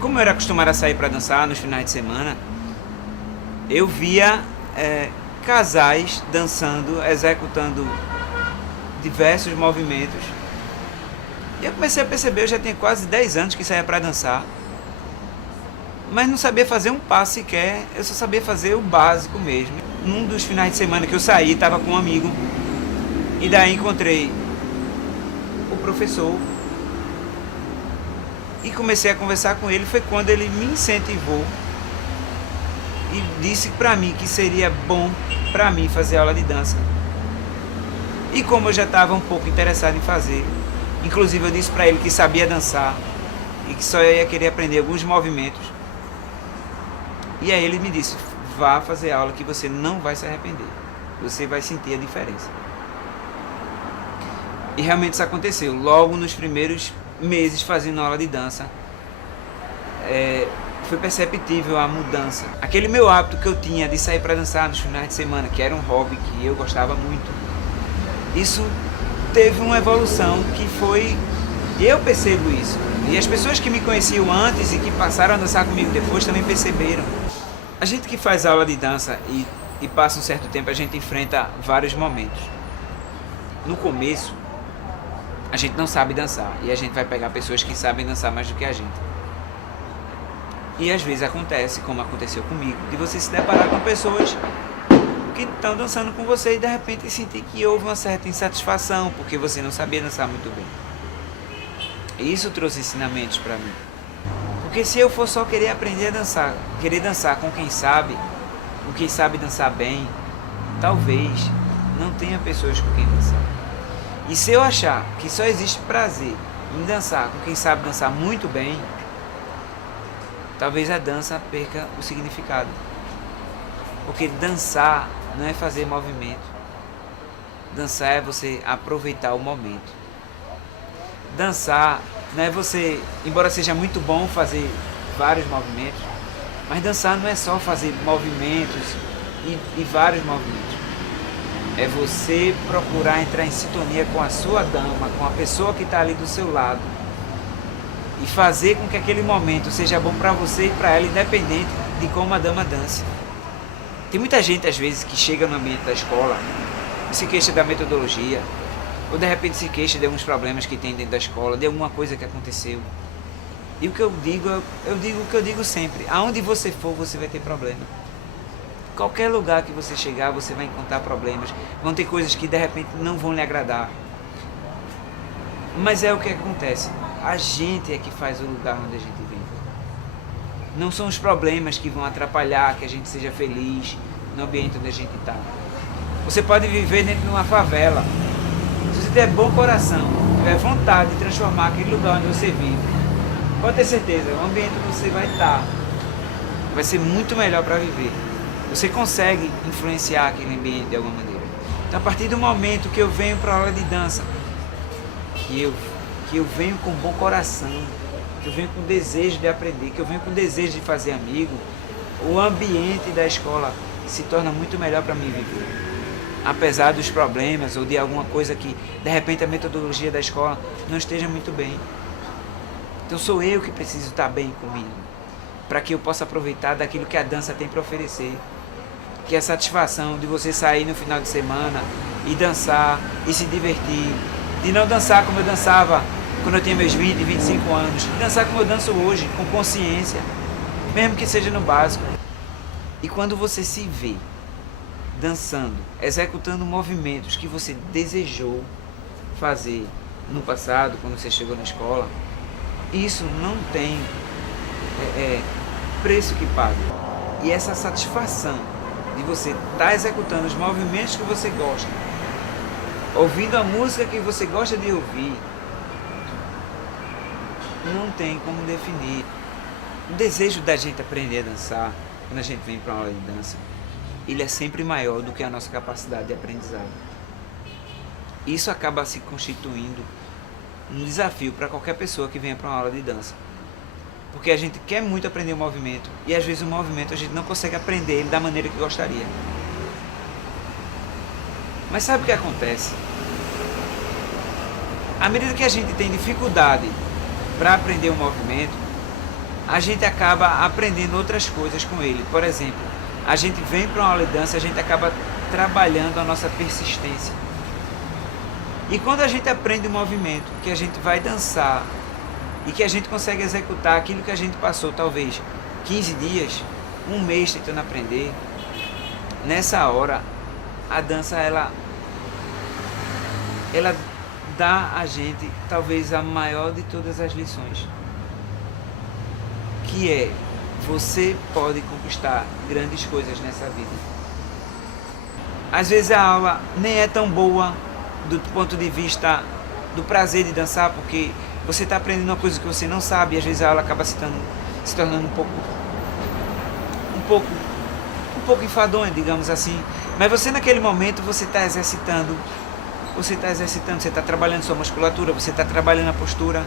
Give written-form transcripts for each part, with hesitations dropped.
Como eu era acostumado a sair para dançar nos finais de semana, eu via casais dançando, executando diversos movimentos. E eu comecei a perceber, eu já tinha quase 10 anos que saía para dançar, mas não sabia fazer um passo sequer, eu só sabia fazer o básico mesmo. Num dos finais de semana que eu saí, estava com um amigo, e daí encontrei o professor e comecei a conversar com ele. Foi quando ele me incentivou e disse para mim que seria bom para mim fazer aula de dança. E como eu já estava um pouco interessado em fazer, inclusive eu disse para ele que sabia dançar e que só ia querer aprender alguns movimentos. E aí ele me disse: vá fazer aula que você não vai se arrepender, você vai sentir a diferença. E realmente isso aconteceu. Logo nos primeiros meses fazendo aula de dança, foi perceptível a mudança. Aquele meu hábito que eu tinha de sair para dançar nos finais de semana, que era um hobby que eu gostava muito, isso teve uma evolução que foi... Eu percebo isso. E as pessoas que me conheciam antes e que passaram a dançar comigo depois também perceberam. A gente que faz aula de dança e passa um certo tempo, a gente enfrenta vários momentos. No começo, a gente não sabe dançar e a gente vai pegar pessoas que sabem dançar mais do que a gente. E às vezes acontece, como aconteceu comigo, de você se deparar com pessoas que estão dançando com você e de repente sentir que houve uma certa insatisfação porque você não sabia dançar muito bem. E isso trouxe ensinamentos para mim. Porque se eu for só querer aprender a dançar, querer dançar com quem sabe dançar bem, talvez não tenha pessoas com quem dançar. E se eu achar que só existe prazer em dançar com quem sabe dançar muito bem, talvez a dança perca o significado. Porque dançar não é fazer movimento. Dançar é você aproveitar o momento. Dançar não é você, embora seja muito bom fazer vários movimentos, mas dançar não é só fazer movimentos e vários movimentos. É você procurar entrar em sintonia com a sua dama, com a pessoa que está ali do seu lado, e fazer com que aquele momento seja bom para você e para ela, independente de como a dama dance. Tem muita gente, às vezes, que chega no ambiente da escola e se queixa da metodologia, ou de repente se queixa de alguns problemas que tem dentro da escola, de alguma coisa que aconteceu. E o que eu digo o que eu digo sempre: aonde você for, você vai ter problema. Qualquer lugar que você chegar, você vai encontrar problemas. Vão ter coisas que de repente não vão lhe agradar. Mas é o que acontece. A gente é que faz o lugar onde a gente vive. Não são os problemas que vão atrapalhar que a gente seja feliz no ambiente onde a gente está. Você pode viver dentro de uma favela. Se você tiver bom coração, tiver vontade de transformar aquele lugar onde você vive, pode ter certeza, o ambiente onde você vai estar vai ser muito melhor para viver. Você consegue influenciar aquele ambiente de alguma maneira. Então, a partir do momento que eu venho para a aula de dança, que eu venho com bom coração, que eu venho com desejo de aprender, que eu venho com desejo de fazer amigo, o ambiente da escola se torna muito melhor para mim viver. Apesar dos problemas ou de alguma coisa que, de repente, a metodologia da escola não esteja muito bem. Então sou eu que preciso estar bem comigo, para que eu possa aproveitar daquilo que a dança tem para oferecer. Que é a satisfação de você sair no final de semana e dançar e se divertir. De não dançar como eu dançava quando eu tinha meus 20, 25 anos. De dançar como eu danço hoje, com consciência, mesmo que seja no básico. E quando você se vê dançando, executando movimentos que você desejou fazer no passado, quando você chegou na escola, isso não tem preço que pague. E essa satisfação de você estar executando os movimentos que você gosta, ouvindo a música que você gosta de ouvir, não tem como definir. O desejo da gente aprender a dançar, quando a gente vem para uma aula de dança, ele é sempre maior do que a nossa capacidade de aprendizado. Isso acaba se constituindo um desafio para qualquer pessoa que venha para uma aula de dança. Porque a gente quer muito aprender o movimento e às vezes o movimento a gente não consegue aprender ele da maneira que gostaria. Mas sabe o que acontece? À medida que a gente tem dificuldade para aprender o movimento, a gente acaba aprendendo outras coisas com ele. Por exemplo, a gente vem para uma aula de dança, a gente acaba trabalhando a nossa persistência. E quando a gente aprende um movimento, que a gente vai dançar e que a gente consegue executar aquilo que a gente passou talvez 15 dias, um mês tentando aprender, nessa hora a dança ela dá a gente talvez a maior de todas as lições, que é: você pode conquistar grandes coisas nessa vida. Às vezes a aula nem é tão boa do ponto de vista do prazer de dançar, porque você está aprendendo uma coisa que você não sabe, e às vezes a aula acaba se tornando um pouco enfadonha, digamos assim. Mas você naquele momento você está exercitando, você está trabalhando sua musculatura, você está trabalhando a postura.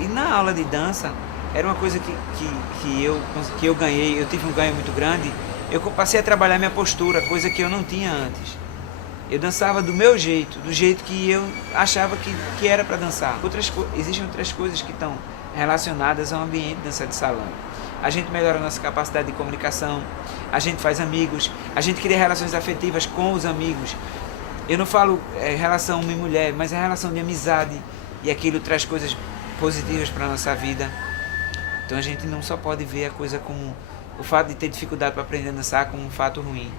E na aula de dança era uma coisa que eu ganhei, eu tive um ganho muito grande. Eu passei a trabalhar minha postura, coisa que eu não tinha antes. Eu dançava do meu jeito, do jeito que eu achava que era para dançar. Existem outras coisas que estão relacionadas ao ambiente de dança de salão. A gente melhora a nossa capacidade de comunicação, a gente faz amigos, a gente cria relações afetivas com os amigos. Eu não falo relação homem e mulher, mas é relação de amizade, e aquilo traz coisas positivas para a nossa vida. Então a gente não só pode ver a coisa como o fato de ter dificuldade para aprender a dançar como um fato ruim.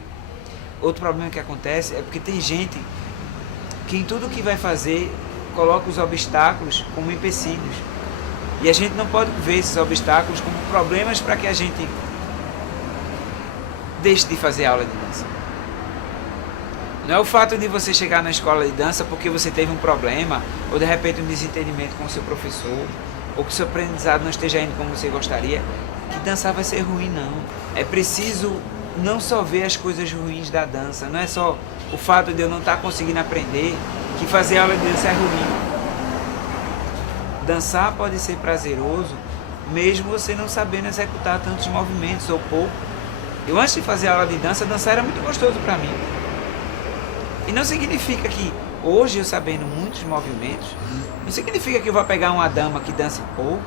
Outro problema que acontece é porque tem gente que em tudo que vai fazer coloca os obstáculos como empecilhos. E a gente não pode ver esses obstáculos como problemas para que a gente deixe de fazer aula de dança. Não é o fato de você chegar na escola de dança porque você teve um problema, ou de repente um desentendimento com o seu professor, ou que o seu aprendizado não esteja indo como você gostaria, que dançar vai ser ruim, não. É preciso não só ver as coisas ruins da dança, não é só o fato de eu não estar conseguindo aprender que fazer aula de dança é ruim. Dançar pode ser prazeroso, mesmo você não sabendo executar tantos movimentos ou pouco. Eu, antes de fazer aula de dança, dançar era muito gostoso para mim. E não significa que hoje eu sabendo muitos movimentos, não significa que eu vou pegar uma dama que dança pouco,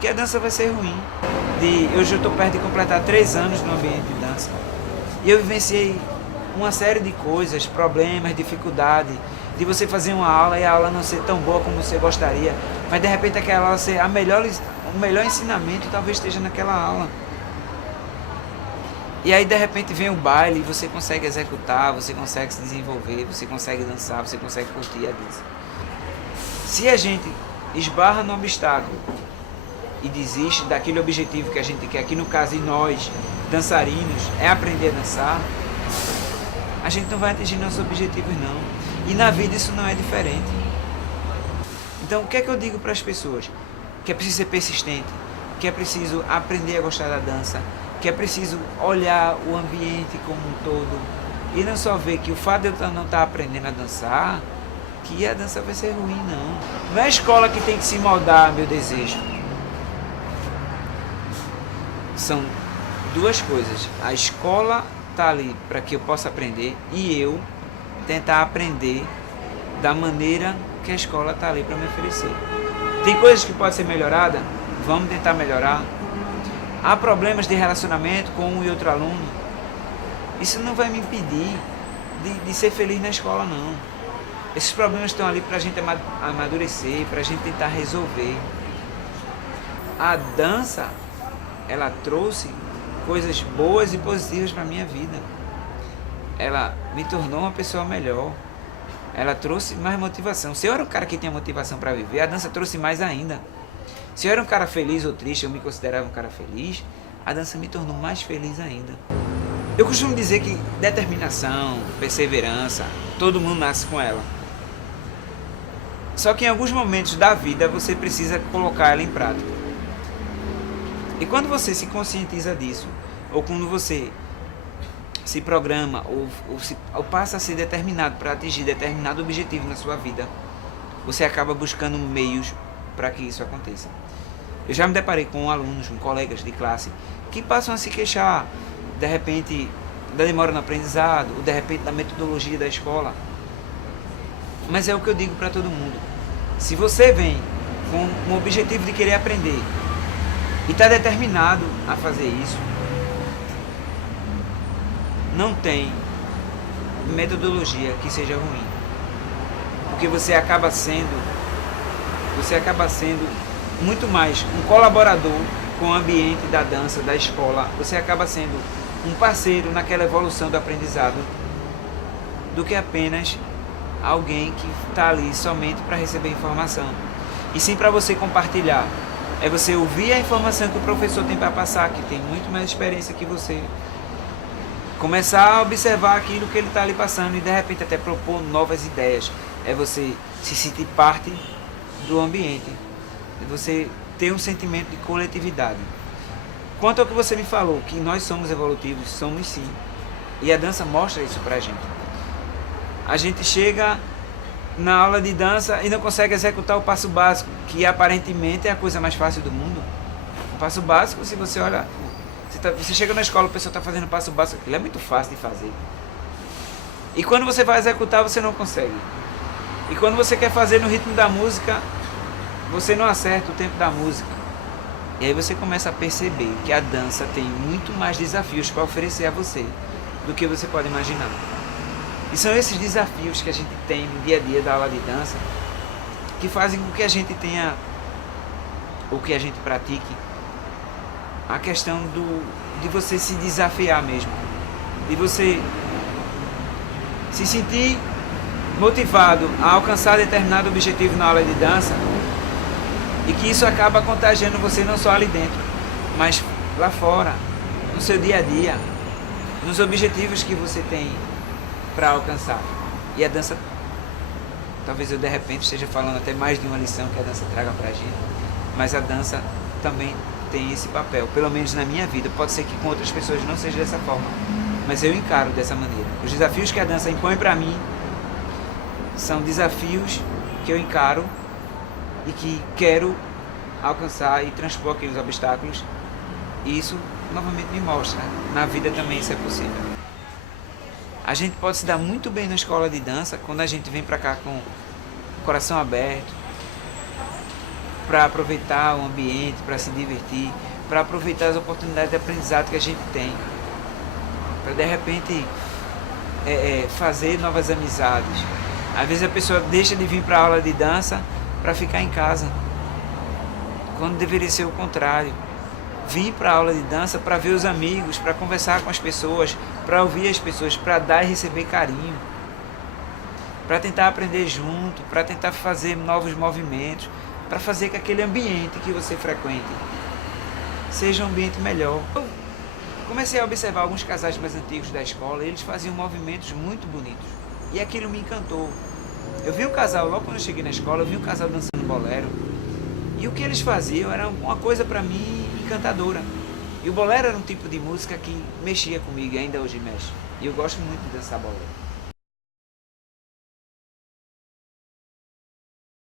que a dança vai ser ruim. Hoje eu estou perto de completar 3 anos no ambiente de dança. E eu vivenciei uma série de coisas, problemas, dificuldade, de você fazer uma aula e a aula não ser tão boa como você gostaria, mas de repente aquela aula ser o melhor ensinamento talvez esteja naquela aula. E aí de repente vem o baile e você consegue executar, você consegue se desenvolver, você consegue dançar, você consegue curtir a dança. Se a gente esbarra no obstáculo e desiste daquele objetivo que a gente quer, que no caso de nós, dançarinos, é aprender a dançar, a gente não vai atingir nossos objetivos não. E na vida isso não é diferente. Então o que é que eu digo para as pessoas? Que é preciso ser persistente, que é preciso aprender a gostar da dança, que é preciso olhar o ambiente como um todo e não só ver que o fato de eu não estar aprendendo a dançar, que a dança vai ser ruim, não. Não é a escola que tem que se moldar meu desejo. São duas coisas. A escola está ali para que eu possa aprender e eu tentar aprender da maneira que a escola está ali para me oferecer. Tem coisas que podem ser melhoradas? Vamos tentar melhorar. Há problemas de relacionamento com um e outro aluno? Isso não vai me impedir de ser feliz na escola, não. Esses problemas estão ali para a gente amadurecer, para a gente tentar resolver. A dança, ela trouxe coisas boas e positivas para a minha vida. Ela me tornou uma pessoa melhor. Ela trouxe mais motivação. Se eu era um cara que tinha motivação para viver, a dança trouxe mais ainda. Se eu era um cara feliz ou triste, eu me considerava um cara feliz, a dança me tornou mais feliz ainda. Eu costumo dizer que determinação, perseverança, todo mundo nasce com ela. Só que em alguns momentos da vida você precisa colocar ela em prática. E quando você se conscientiza disso, ou quando você se programa, ou passa a ser determinado para atingir determinado objetivo na sua vida, você acaba buscando meios para que isso aconteça. Eu já me deparei com alunos, com colegas de classe, que passam a se queixar, de repente, da demora no aprendizado, ou de repente da metodologia da escola. Mas é o que eu digo para todo mundo. Se você vem com o objetivo de querer aprender, e está determinado a fazer isso, não tem metodologia que seja ruim, porque você acaba sendo muito mais um colaborador com o ambiente da dança, da escola. Você acaba sendo um parceiro naquela evolução do aprendizado, do que apenas alguém que está ali somente para receber informação, e sim para você compartilhar. É você ouvir a informação que o professor tem para passar, que tem muito mais experiência que você, começar a observar aquilo que ele está ali passando e de repente até propor novas ideias. É você se sentir parte do ambiente, é você ter um sentimento de coletividade. Quanto ao que você me falou, que nós somos evolutivos, somos sim, e a dança mostra isso pra gente. A gente chega na aula de dança e não consegue executar o passo básico, que aparentemente é a coisa mais fácil do mundo. O passo básico, se você olha, você chega na escola, a pessoa está fazendo o passo básico, aquilo é muito fácil de fazer. E quando você vai executar, você não consegue. E quando você quer fazer no ritmo da música, você não acerta o tempo da música. E aí você começa a perceber que a dança tem muito mais desafios para oferecer a você do que você pode imaginar. E são esses desafios que a gente tem no dia a dia da aula de dança que fazem com que a gente tenha, ou que a gente pratique, a questão de você se desafiar mesmo, de você se sentir motivado a alcançar determinado objetivo na aula de dança, e que isso acaba contagiando você não só ali dentro, mas lá fora, no seu dia a dia, nos objetivos que você tem para alcançar. E a dança, talvez eu de repente esteja falando até mais de uma lição que a dança traga pra gente, mas a dança também tem esse papel, pelo menos na minha vida. Pode ser que com outras pessoas não seja dessa forma, mas eu encaro dessa maneira. Os desafios que a dança impõe para mim são desafios que eu encaro e que quero alcançar e transpor aqueles obstáculos. E isso novamente me mostra, na vida também isso é possível. A gente pode se dar muito bem na escola de dança quando a gente vem para cá com o coração aberto, para aproveitar o ambiente, para se divertir, para aproveitar as oportunidades de aprendizado que a gente tem, para de repente fazer novas amizades. Às vezes a pessoa deixa de vir para a aula de dança para ficar em casa, quando deveria ser o contrário. Vir para a aula de dança para ver os amigos, para conversar com as pessoas, para ouvir as pessoas, para dar e receber carinho, para tentar aprender junto, para tentar fazer novos movimentos, para fazer que aquele ambiente que você frequente seja um ambiente melhor. Eu comecei a observar alguns casais mais antigos da escola, e eles faziam movimentos muito bonitos, e aquilo me encantou. Eu vi um casal, logo quando eu cheguei na escola, eu vi um casal dançando bolero, e o que eles faziam era uma coisa para mim encantadora. E o bolero era um tipo de música que mexia comigo, e ainda hoje mexe. E eu gosto muito de dançar bolero.